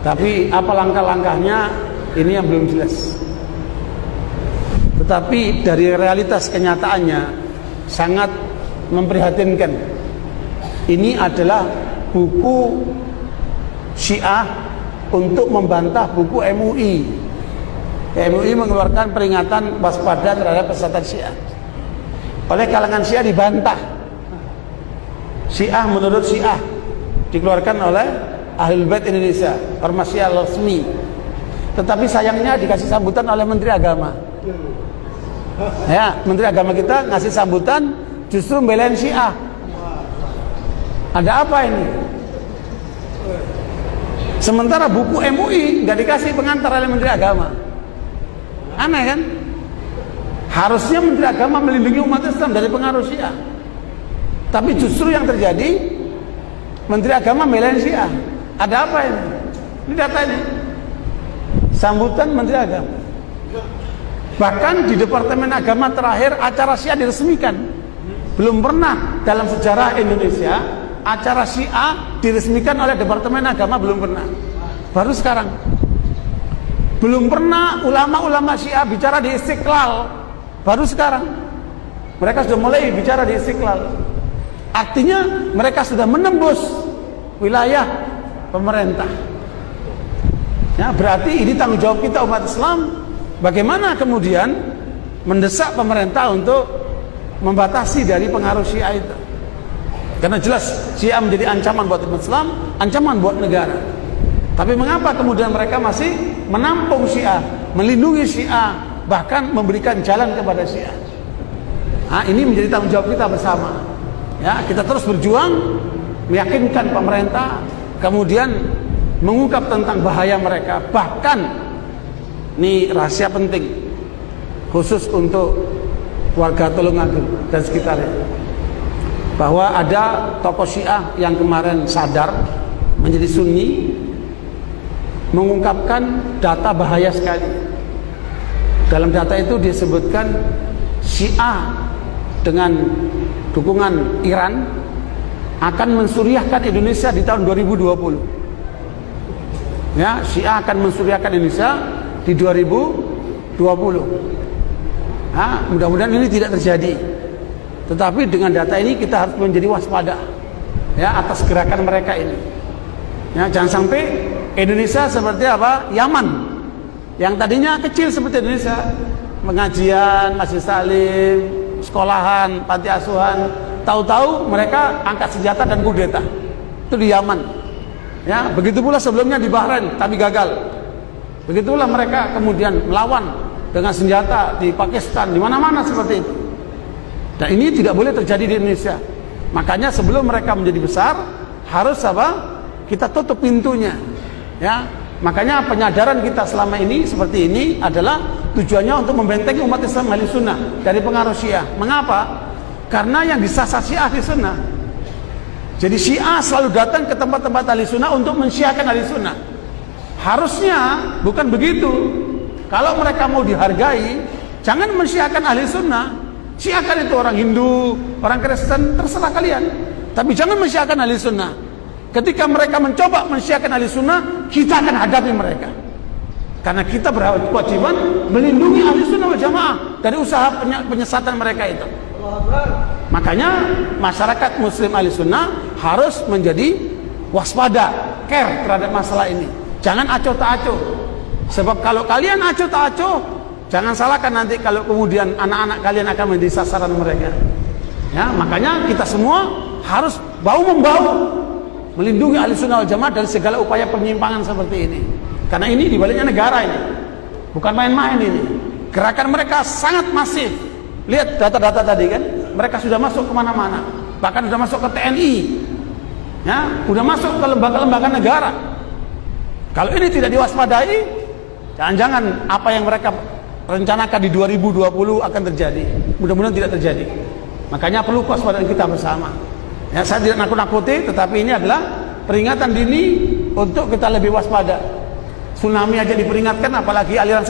Tapi apa langkah-langkahnya ini yang belum jelas. Tetapi dari realitas kenyataannya sangat memprihatinkan. Ini adalah buku Syiah untuk membantah buku MUI. MUI mengeluarkan peringatan waspada terhadap pesatan Syiah. Oleh kalangan Syiah dibantah. Syiah menurut Syiah dikeluarkan oleh Ahlul Bait Indonesia, ormas Syiah resmi. Tetapi sayangnya dikasih sambutan oleh Menteri Agama. Ya, Menteri Agama kita ngasih sambutan justru membelain Syiah. Ada apa ini? Sementara buku MUI nggak dikasih pengantar oleh Menteri Agama. Aneh kan? Harusnya Menteri Agama melindungi umat Islam dari pengaruh Syiah. Tapi justru yang terjadi Menteri Agama membelain Syiah. Ada apa ini? Ini data ini. Sambutan Menteri Agama. Bahkan di Departemen Agama terakhir acara Syiah diresmikan. Belum pernah dalam sejarah Indonesia acara Syiah diresmikan oleh Departemen Agama, belum pernah. Baru sekarang. Belum pernah ulama-ulama Syiah bicara di Istiqlal. Baru sekarang. Mereka sudah mulai bicara di Istiqlal. Artinya mereka sudah menembus wilayah pemerintah. Ya, berarti ini tanggung jawab kita umat Islam. Bagaimana kemudian mendesak pemerintah untuk membatasi dari pengaruh Syiah itu. Karena jelas Syiah menjadi ancaman buat umat Islam, ancaman buat negara. Tapi mengapa kemudian mereka masih menampung Syiah, melindungi Syiah, bahkan memberikan jalan kepada Syiah? Nah, ini menjadi tanggung jawab kita bersama. Ya, kita terus berjuang, meyakinkan pemerintah, kemudian mengungkap tentang bahaya mereka. Bahkan, ini rahasia penting, khusus untuk warga Tulungagung dan sekitarnya, bahwa ada tokoh Syiah yang kemarin sadar menjadi Sunni, mengungkapkan data bahaya sekali. Dalam data itu disebutkan Syiah dengan dukungan Iran akan mensuriahkan Indonesia di tahun 2020. Ya, Syiah akan mensuriahkan Indonesia di 2020. Nah, mudah-mudahan ini tidak terjadi. Tetapi dengan data ini kita harus menjadi waspada, ya, atas gerakan mereka ini. Ya, jangan sampai Indonesia seperti apa? Yaman, yang tadinya kecil seperti Indonesia, pengajian, masjid salim, sekolahan, panti asuhan, tahu-tahu mereka angkat senjata dan kudeta. Itu di Yaman. Ya, begitu pula sebelumnya di Bahrain, tapi gagal. Begitulah mereka kemudian melawan dengan senjata di Pakistan, di mana-mana seperti itu. Dan ini tidak boleh terjadi di Indonesia. Makanya sebelum mereka menjadi besar, harus apa? Kita tutup pintunya. Ya, makanya penyadaran kita selama ini seperti ini adalah tujuannya untuk membentengi umat Islam Ahli Sunnah dari pengaruh Syiah. Mengapa? Karena yang disasar Syiah Ahli Sunnah. Jadi Syiah selalu datang ke tempat-tempat Ahli Sunnah untuk mensyiahkan Ahli Sunnah. Harusnya bukan begitu. Kalau mereka mau dihargai, jangan mensyiahkan Ahli Sunnah. Syiahkan itu orang Hindu, orang Kristen, terserah kalian. Tapi jangan mensyiahkan Ahli Sunnah. Ketika mereka mencoba mensyiahkan Ahli Sunnah, kita akan hadapi mereka. Karena kita berkewajiban melindungi Ahli Sunnah wal Jamaah dari usaha penyesatan mereka itu. Makanya masyarakat Muslim Ahli Sunnah harus menjadi waspada, care terhadap masalah ini. Jangan acuh tak acuh. Sebab kalau kalian acuh tak acuh, jangan salahkan nanti kalau kemudian anak-anak kalian akan menjadi sasaran mereka. Ya, makanya kita semua harus bahu-membahu melindungi Ahli Sunnah wal Jamaah dari segala upaya penyimpangan seperti ini. Karena ini dibaliknya negara ini, bukan main-main ini. Gerakan mereka sangat masif. Lihat data-data tadi kan, mereka sudah masuk kemana-mana, bahkan sudah masuk ke TNI, ya, sudah masuk ke lembaga-lembaga negara. Kalau ini tidak diwaspadai, jangan-jangan apa yang mereka rencanakan di 2020 akan terjadi. Mudah-mudahan tidak terjadi. Makanya perlu kewaspadaan kita bersama. Ya, saya tidak nakut-nakuti, tetapi ini adalah peringatan dini untuk kita lebih waspada. Tsunami aja diperingatkan, apalagi aliran sesat.